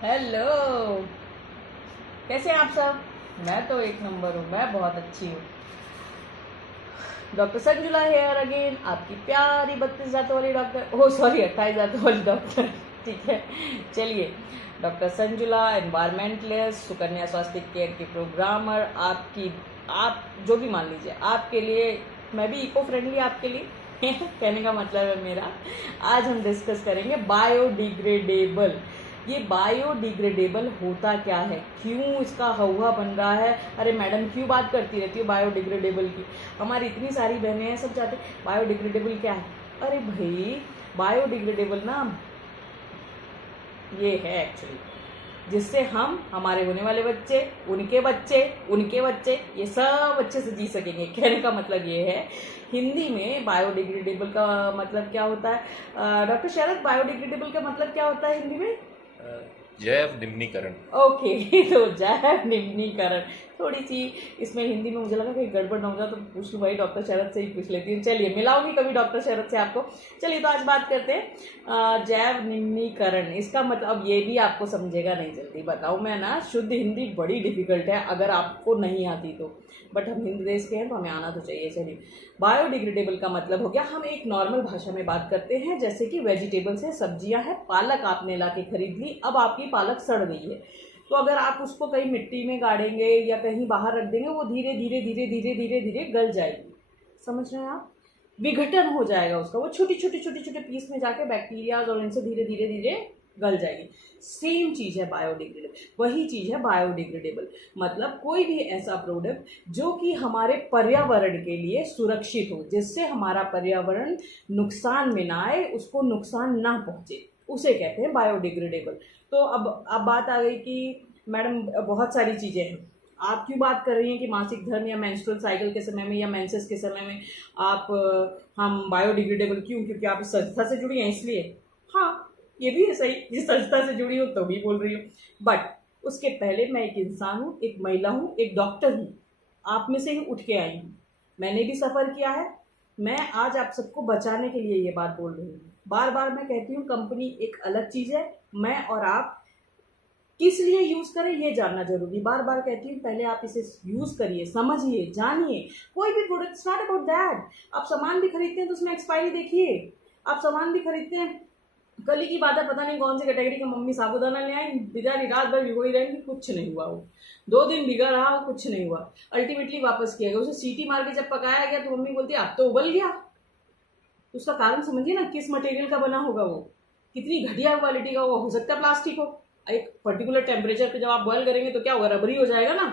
Hello. कैसे हैं आप सब? मैं तो एक नंबर हूँ, मैं बहुत अच्छी हूँ। डॉक्टर संजुला हेयर अगेन, आपकी प्यारी 32 दांतों वाली डॉक्टर, ओह सॉरी 28 दांतों वाली डॉक्टर। ठीक है, चलिए। डॉक्टर संजुला, एनवायरमेंटलिस्ट, सुकन्या स्वास्थ्य केयर की प्रोग्रामर, आपकी आप जो भी मान लीजिए, आपके लिए मैं भी इको फ्रेंडली आपके लिए कहने का मतलब है मेरा। आज हम डिस्कस करेंगे बायोडिग्रेडेबल। ये बायोडिग्रेडेबल होता क्या है, क्यों इसका हवा बन रहा है? अरे मैडम क्यों बात करती रहती है बायोडिग्रेडेबल की? हमारी इतनी सारी बहनें हैं, सब चाहते बायोडिग्रेडेबल क्या है। अरे भाई, बायोडिग्रेडेबल ना ये है एक्चुअली, जिससे हम, हमारे होने वाले बच्चे, उनके बच्चे, उनके बच्चे, ये सब अच्छे से जी सकेंगे। कहने का मतलब ये है, हिंदी में बायोडिग्रेडेबल का मतलब क्या होता है? डॉक्टर शरद, बायोडिग्रेडेबल का मतलब क्या होता है हिंदी में? जैव निम्नीकरण। ओके तो जैव निम्नीकरण। थोड़ी सी इसमें हिंदी में मुझे लगा कहीं गड़बड़ ना हो जाए, तो पूछ लूँ भाई, डॉक्टर शरद से ही पूछ लेती हूँ। चलिए, मिलाऊंगी कभी डॉक्टर शरद से आपको। चलिए, तो आज बात करते हैं जैव निम्नीकरण। इसका मतलब अब ये भी आपको समझेगा नहीं जल्दी, बताऊँ मैं ना, शुद्ध हिंदी बड़ी डिफिकल्ट है अगर आपको नहीं आती तो, बट हम हिंदी देश के हैं तो हमें आना तो चाहिए। चलिए, बायोडिग्रेडेबल का मतलब हो गया, हम एक नॉर्मल भाषा में बात करते हैं, जैसे कि वेजिटेबल्स है, सब्जियां हैं, पालक आपने ला के खरीद ली, अब आपकी पालक सड़ गई है, तो अगर आप उसको कहीं मिट्टी में गाड़ेंगे या कहीं बाहर रख देंगे, वो धीरे धीरे धीरे धीरे धीरे धीरे गल जाएगी। समझ रहे हैं आप? विघटन हो जाएगा उसका, वो छोटी छोटी छोटे छोटे पीस में जाके बैक्टीरियाज और इनसे धीरे धीरे धीरे गल जाएगी। सेम चीज़ है बायोडिग्रेडेबल, वही चीज़ है बायोडिग्रेडेबल। मतलब कोई भी ऐसा प्रोडक्ट जो कि हमारे पर्यावरण के लिए सुरक्षित हो, जिससे हमारा पर्यावरण नुकसान में ना आए, उसको नुकसान ना पहुंचे, उसे कहते हैं बायोडिग्रेडेबल। तो अब बात आ गई कि मैडम बहुत सारी चीज़ें हैं, आप क्यों बात कर रही हैं कि मासिक धर्म या मेंस्ट्रुअल साइकिल के समय में या मेंसेस के समय में आप हम बायोडिग्रेडेबल क्यों? क्योंकि आप इस संस्था से जुड़ी हैं इसलिए। हाँ, ये भी है सही, जिस संस्था से जुड़ी हूँ तो भी बोल रही हूँ, बट उसके पहले मैं एक इंसान हूँ, एक महिला हूँ, एक डॉक्टर हूँ, आप में से ही उठ के आई हूँ, मैंने भी सफ़र किया है। मैं आज आप सबको बचाने के लिए ये बात बोल रही हूँ। बार बार मैं कहती हूँ, कंपनी एक अलग चीज़ है, मैं और आप किस लिए यूज करें ये जानना जरूरी। बार बार कहती हूँ, पहले आप इसे यूज करिए, समझिए, जानिए। कोई भी प्रोडक्ट नॉट अबाउट दैट। आप सामान भी खरीदते हैं तो उसमें एक्सपायरी देखिए। आप सामान भी खरीदते हैं, कल ही की बात है, पता नहीं कौन सी कैटेगरी का मम्मी साबुदाना ले आई, बेचारी रात भर भिगोई रहेंगी, कुछ नहीं हुआ। वो 2 दिन भिगा रहा, वो कुछ नहीं हुआ, अल्टीमेटली वापस किया गया। उसे सीटी मार के जब पकाया गया तो मम्मी बोलती अब तो उबल गया। तो उसका कारण समझिए ना, किस मटेरियल का बना होगा वो, कितनी घटिया क्वालिटी का। वो हो सकता है प्लास्टिक हो, एक पर्टिकुलर टेम्परेचर पे जब आप बॉयल करेंगे तो क्या होगा, रबड़ी हो जाएगा ना।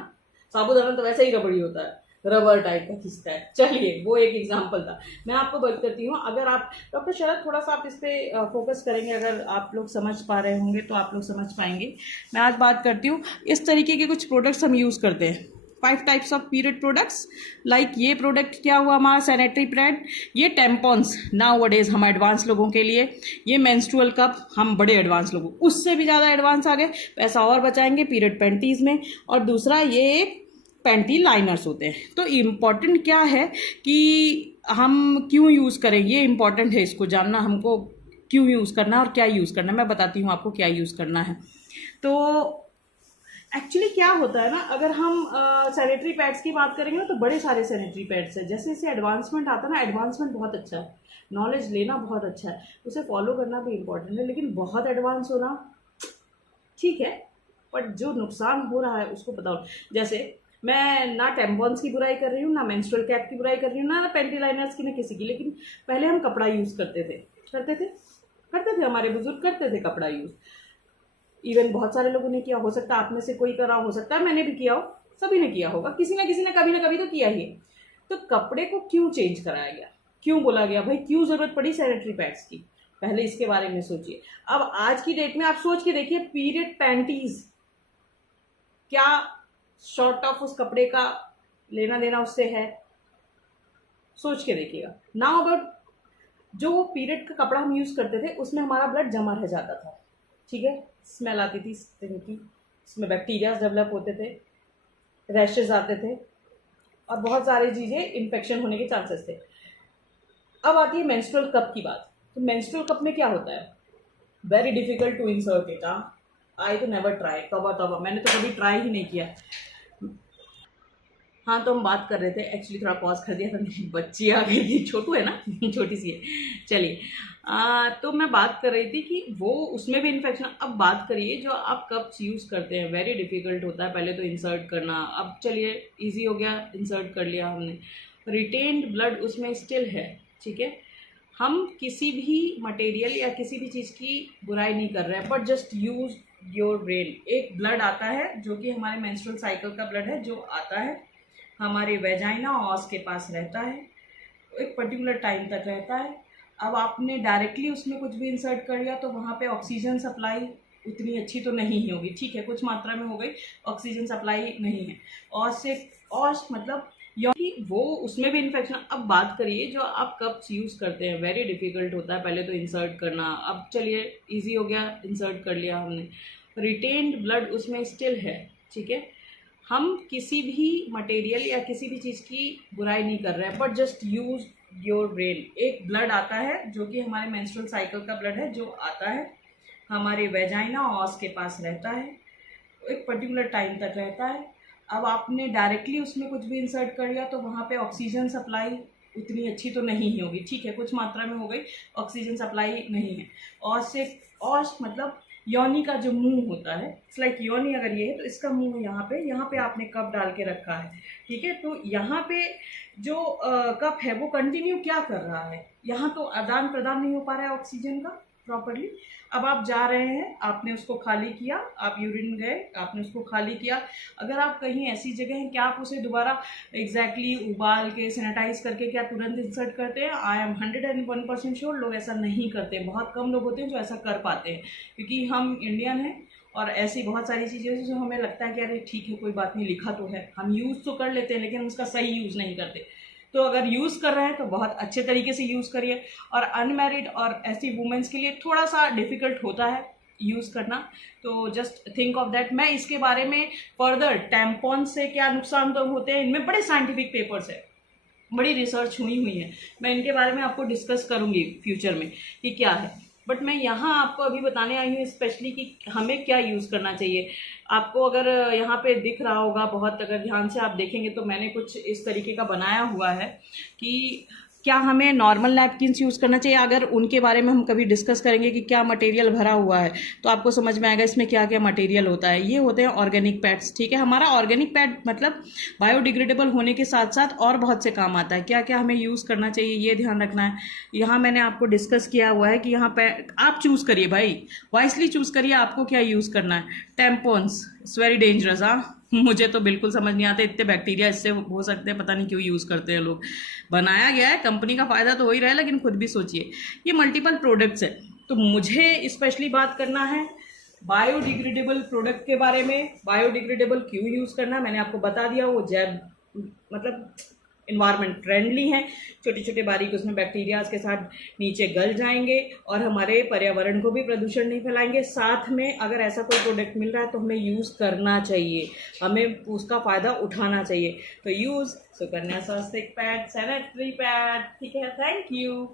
साबुदाना तो वैसे ही रबड़ी होता है, रबर टाइप का खिंचता है। चलिए, वो एक एग्जांपल था। मैं आपको बात करती हूँ, अगर आप डॉक्टर शरद थोड़ा सा आप इस पे फोकस करेंगे, अगर आप लोग समझ पा रहे होंगे तो आप लोग समझ पाएंगे। मैं आज बात करती हूँ, इस तरीके के कुछ प्रोडक्ट्स हम यूज़ करते हैं, 5 types of period products. Like ये प्रोडक्ट क्या हुआ हमारा, सैनिटरी पैड, ये टेम्पॉन्स नाउ डेज हम एडवांस लोगों के लिए, ये मेंस्ट्रुअल कप हम बड़े एडवांस लोगों, उससे भी ज़्यादा एडवांस आ गए, पैसा और बचाएंगे पीरियड पैंटीज में। और दूसरा ये पैंटी लाइनर्स होते हैं। तो इम्पॉर्टेंट क्या है कि हम क्यों यूज़ करें, ये इम्पॉर्टेंट है, इसको जानना हमको, क्यों यूज़ करना और क्या यूज़ करना है। मैं बताती हूँ आपको क्या यूज़ करना है। तो एक्चुअली क्या होता है ना, अगर हम सैनिटरी पैड्स की बात करेंगे ना, तो बड़े सारे सैनिटरी पैड्स है। जैसे जैसे एडवांसमेंट आता है ना, एडवांसमेंट बहुत अच्छा है, नॉलेज लेना बहुत अच्छा है, उसे फॉलो करना भी इम्पोर्टेंट है, लेकिन बहुत एडवांस होना ठीक है, बट जो नुकसान हो रहा है उसको बताओ। जैसे मैं ना टेम्पॉन्स की बुराई कर रही हूँ, ना मेंस्ट्रुअल कैप की बुराई कर रही हूँ, ना पेंटी लाइनर्स की, ना किसी की, लेकिन पहले हम कपड़ा यूज़ करते थे, करते थे, करते थे, हमारे बुजुर्ग करते थे कपड़ा यूज़। इवन बहुत सारे लोगों ने किया, हो सकता है आप में से कोई करा हो सकता है मैंने भी किया हो, सभी ने किया होगा, किसी ने कभी ना कभी तो किया ही। तो कपड़े को क्यों चेंज कराया गया, क्यों बोला गया भाई, क्यों जरूरत पड़ी सैनिटरी पैड्स की, पहले इसके बारे में सोचिए। अब आज की डेट में आप सोच के देखिए, पीरियड पैंटीज, क्या शॉर्ट ऑफ उस कपड़े का लेना देना उससे है, सोच के देखिएगा। नाउ अबाउट, जो पीरियड का कपड़ा हम यूज करते थे उसमें हमारा ब्लड जमा रह जाता था, ठीक है, स्मेल आती थी स्किन की, उसमें बैक्टीरियाज डेवलप होते थे, रैशेज आते थे, और बहुत सारी चीज़ें इन्फेक्शन होने के चांसेस थे। अब आती है मेंस्ट्रुअल कप की बात। तो मेंस्ट्रुअल कप में क्या होता है, very difficult to insert it. I तो नेवर ट्राई, तौबा तौबा, मैंने तो कभी ट्राई ही नहीं किया। हाँ, तो हम बात कर रहे थे, एक्चुअली थोड़ा पॉज कर दिया था, मेरी बच्ची आ गई थी, छोटू है ना छोटी सी है। चलिए, तो मैं बात कर रही थी कि वो उसमें भी इन्फेक्शन। अब बात करिए जो आप कप्स यूज़ करते हैं, वेरी डिफ़िकल्ट होता है पहले तो इंसर्ट करना। अब चलिए इजी हो गया, इंसर्ट कर लिया हमने, रिटेन्ड ब्लड उसमें स्टिल है, ठीक है। हम किसी भी मटेरियल या किसी भी चीज़ की बुराई नहीं कर रहे हैं, but just use your brain. एक ब्लड आता है जो कि हमारे मेंस्ट्रुअल साइकिल का ब्लड है, जो आता है हमारे वेजाइना ऑस के पास रहता है, एक पर्टिकुलर टाइम तक रहता है। अब आपने डायरेक्टली उसमें कुछ भी इंसर्ट कर लिया तो वहाँ पे ऑक्सीजन सप्लाई उतनी अच्छी तो नहीं ही होगी, ठीक है, कुछ मात्रा में हो गई, ऑक्सीजन सप्लाई नहीं है। ऑस से ऑस मतलब कि वो उसमें भी इन्फेक्शन। अब बात करिए जो आप कप्स यूज़ करते हैं, वेरी डिफ़िकल्ट होता है पहले तो इंसर्ट करना। अब चलिए इजी हो गया, इंसर्ट कर लिया हमने, रिटेन्ड ब्लड उसमें स्टिल है, ठीक है। हम किसी भी मटेरियल या किसी भी चीज़ की बुराई नहीं कर रहे हैं, but just use your brain. एक ब्लड आता है जो कि हमारे मेंस्ट्रुअल साइकिल का ब्लड है, जो आता है हमारे वेजाइना ऑस के पास रहता है, एक पर्टिकुलर टाइम तक रहता है। अब आपने डायरेक्टली उसमें कुछ भी इंसर्ट कर लिया तो वहाँ पे ऑक्सीजन सप्लाई उतनी अच्छी तो नहीं ही होगी, ठीक है, कुछ मात्रा में हो गई, ऑक्सीजन सप्लाई नहीं है। ऑस से ऑस मतलब योनी का जो मुंह होता है, इट्स लाइक योनी अगर ये है तो इसका मुंह यहाँ पे आपने कप डाल के रखा है, ठीक है। तो यहाँ पे जो कप है वो कंटिन्यू क्या कर रहा है, यहाँ तो आदान प्रदान नहीं हो पा रहा है ऑक्सीजन का प्रॉपरली। अब आप जा रहे हैं, आपने उसको खाली किया, आप यूरिन गए, आपने उसको खाली किया। अगर आप कहीं ऐसी जगह हैं, क्या आप उसे दोबारा एग्जैक्टली उबाल के सैनिटाइज करके क्या तुरंत इंसर्ट करते हैं? आई एम 101% श्योर लोग ऐसा नहीं करते। बहुत कम लोग होते हैं जो ऐसा कर पाते हैं, क्योंकि हम इंडियन हैं और ऐसी बहुत सारी चीज़ें जो हमें लगता है कि अरे ठीक है कोई बात नहीं, लिखा तो है, हम यूज़ तो कर लेते हैं लेकिन उसका सही यूज़ नहीं करते। तो अगर यूज़ कर रहे हैं तो बहुत अच्छे तरीके से यूज़ करिए। और अनमैरिड और ऐसी वुमेंस के लिए थोड़ा सा डिफ़िकल्ट होता है यूज़ करना, तो जस्ट थिंक ऑफ दैट। मैं इसके बारे में फर्दर टैम्पॉन से क्या नुकसान तो होते हैं, इनमें बड़े साइंटिफिक पेपर्स है, बड़ी रिसर्च हुई है, मैं इनके बारे में आपको डिस्कस करूँगी फ्यूचर में कि क्या है। बट मैं यहाँ आपको अभी बताने आई हूँ स्पेशली कि हमें क्या यूज़ करना चाहिए। आपको अगर यहाँ पे दिख रहा होगा, बहुत अगर ध्यान से आप देखेंगे तो मैंने कुछ इस तरीके का बनाया हुआ है कि क्या हमें नॉर्मल नैपकिन्स यूज़ करना चाहिए। अगर उनके बारे में हम कभी डिस्कस करेंगे कि क्या मटेरियल भरा हुआ है तो आपको समझ में आएगा इसमें क्या क्या मटेरियल होता है। ये होते हैं ऑर्गेनिक पैड्स, ठीक है। हमारा ऑर्गेनिक पैड मतलब बायोडिग्रेडेबल होने के साथ साथ और बहुत से काम आता है। क्या क्या हमें यूज़ करना चाहिए ये ध्यान रखना है। यहाँ मैंने आपको डिस्कस किया हुआ है कि यहाँ पे आप चूज़ करिए भाई, वाइसली चूज़ करिए आपको क्या यूज़ करना है। टेम्पोन्स इट्स वेरी डेंजरस, हाँ मुझे तो बिल्कुल समझ नहीं आते, इतने बैक्टीरिया इससे हो सकते हैं, पता नहीं क्यों यूज़ करते हैं लोग। बनाया गया है, कंपनी का फ़ायदा तो हो ही रहा है, लेकिन खुद भी सोचिए ये मल्टीपल प्रोडक्ट्स है। तो मुझे स्पेशली बात करना है बायोडिग्रेडेबल प्रोडक्ट के बारे में। बायोडिग्रेडेबल क्यों यूज़ करना मैंने आपको बता दिया, वो जैब मतलब इन्वायरमेंट फ्रेंडली हैं, छोटे छोटे बारीक उसमें बैक्टीरियाज के साथ नीचे गल जाएंगे और हमारे पर्यावरण को भी प्रदूषण नहीं फैलाएंगे। साथ में अगर ऐसा कोई प्रोडक्ट मिल रहा है तो हमें यूज़ करना चाहिए, हमें उसका फ़ायदा उठाना चाहिए। तो यूज़ सुकन्या स्वास्थ्य पैड, सैनिटरी पैड, ठीक है। Thank you.